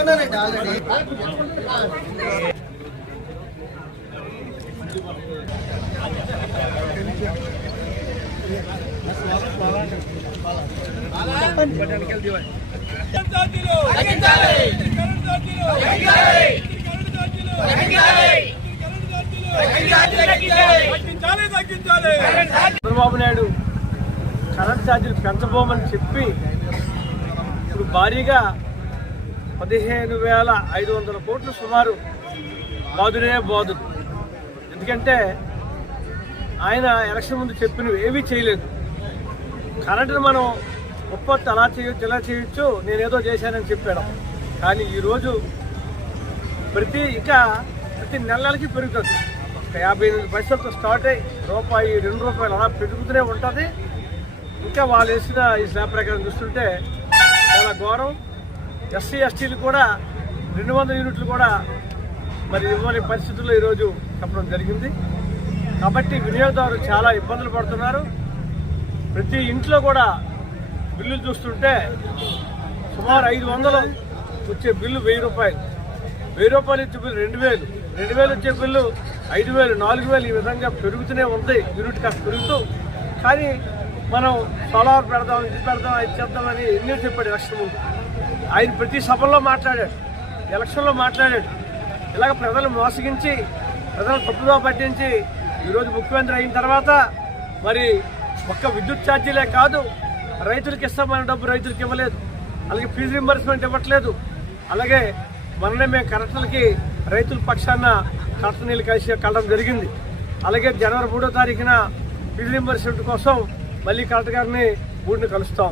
పెట్టుకున్నానండి already. Chandrababu Naidu current ఛార్జీలు పెంచబోమని చెప్పి ఇప్పుడు భారీగా 15,500 కోట్లు సుమారు బాదునే బాదుడు. ఎందుకంటే ఆయన ఎలక్షన్ ముందు చెప్పినవి ఏమీ చేయలేదు. కరెంటును మనం ఉత్పత్తి అలా చేయొచ్చు ఇలా చేయొచ్చు, నేనేదో చేశానని చెప్పాడు. కానీ ఈరోజు ప్రతి నెలకి పెరుగుతుంది. 58 పైసలతో స్టార్ట్ అయ్యి రూపాయి 2 రూపాయలు అలా పెరుగుతూనే ఉంటుంది. ఇంకా వాళ్ళు వేసిన ఈ స్లాబ్ ప్రకారం చూస్తుంటే చాలా ఘోరం. ఎస్సీ ఎస్టీలు కూడా 200 యూనిట్లు కూడా మరి ఇవ్వని పరిస్థితుల్లో ఈరోజు చెప్పడం జరిగింది. కాబట్టి వినియోగదారులు చాలా ఇబ్బందులు పడుతున్నారు. ప్రతి ఇంట్లో కూడా బిల్లులు చూస్తుంటే సుమారు 500 వచ్చే బిల్లు 1000 రూపాయలు, 1000 రూపాయలు ఇచ్చే బిల్లు 2000, 2000 వచ్చే బిల్లు 5000, 4000 ఈ విధంగా పెరుగుతూనే ఉంది. యూనిట్ కాస్ట్ పెరుగుతూ. కానీ మనం సోలార్ పెడదాం, ఇది పెడదాం, ఇది చేద్దామని ఎన్నో చెప్పాడు ఎలక్షన్ ముందు. ఆయన ప్రతి సభల్లో మాట్లాడాడు, ఎలక్షన్లో మాట్లాడాడు. ఇలాగ ప్రజలు మోసగించి ప్రజలు తప్పుదో పట్టించి ఈరోజు ముఖ్యమంత్రి అయిన తర్వాత మరి ఒక్క విద్యుత్ ఛార్జీలే కాదు, రైతులకు ఇస్తామన్న డబ్బు రైతులకు ఇవ్వలేదు. అలాగే ఫీజు రింబర్స్మెంట్ ఇవ్వట్లేదు. అలాగే మొన్ననే మేము కలెక్టర్లకి రైతుల పక్షాన కలెక్టర్ నీళ్ళు కలిసి కలడం జరిగింది. అలాగే జనవరి 3వ తారీఖున ఫీజు రింబర్స్మెంట్ కోసం మళ్ళీ కలెక్టర్ గారిని 3ని కలుస్తాం.